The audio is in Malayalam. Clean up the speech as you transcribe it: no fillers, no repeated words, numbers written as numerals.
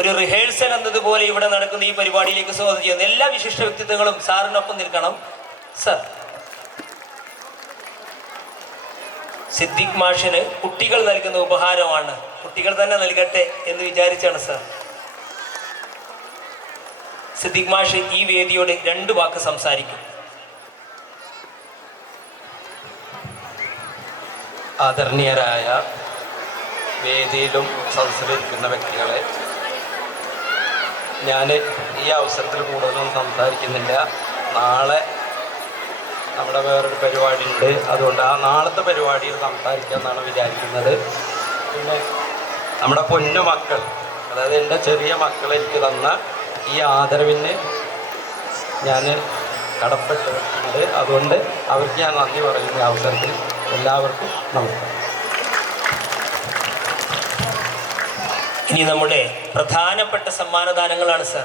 ഒരു റിഹേഴ്സൽ എന്നതുപോലെ ഇവിടെ നടക്കുന്ന ഈ പരിപാടിയിലേക്ക് സ്വാഗതം ചെയ്യുന്നു. എല്ലാ വിശിഷ്ട വ്യക്തിത്വങ്ങളും സാറിനൊപ്പം നിൽക്കണം. സർ, സിദ്ദിഖ് മാഷിന് കുട്ടികൾ നൽകുന്ന ഉപഹാരമാണ്, കുട്ടികൾ തന്നെ നൽകട്ടെ എന്ന് വിചാരിച്ചാണ് സർ. സിദ്ദിഖ് മാഷ് ഈ വേദിയോട് 2 വാക്ക് സംസാരിക്കും. ആദരണീയരായ വേദിയിലും സദസ്സിലിരിക്കുന്ന വ്യക്തികളെ, ഞാൻ ഈ അവസരത്തിൽ കൂടുതലൊന്നും സംസാരിക്കുന്നില്ല. നാളെ നമ്മുടെ വേറൊരു പരിപാടി ഉണ്ട്, അതുകൊണ്ട് ആ നാളത്തെ പരിപാടിയിൽ സംസാരിക്കാമെന്നാണ് വിചാരിക്കുന്നത്. പിന്നെ നമ്മുടെ പൊന്നു മക്കൾ, അതായത് എൻ്റെ ചെറിയ മക്കൾ എനിക്ക് തന്ന ഈ ആദരവിന് ഞാൻ കടപ്പെട്ടിട്ടുണ്ട്. അതുകൊണ്ട് അവർക്ക് ഞാൻ നന്ദി പറയുന്ന അവസരത്തിൽ എല്ലാവർക്കും നമസ്കാരം. ഇനി നമ്മുടെ പ്രധാനപ്പെട്ട സമ്മാനദാനങ്ങളാണ് സർ.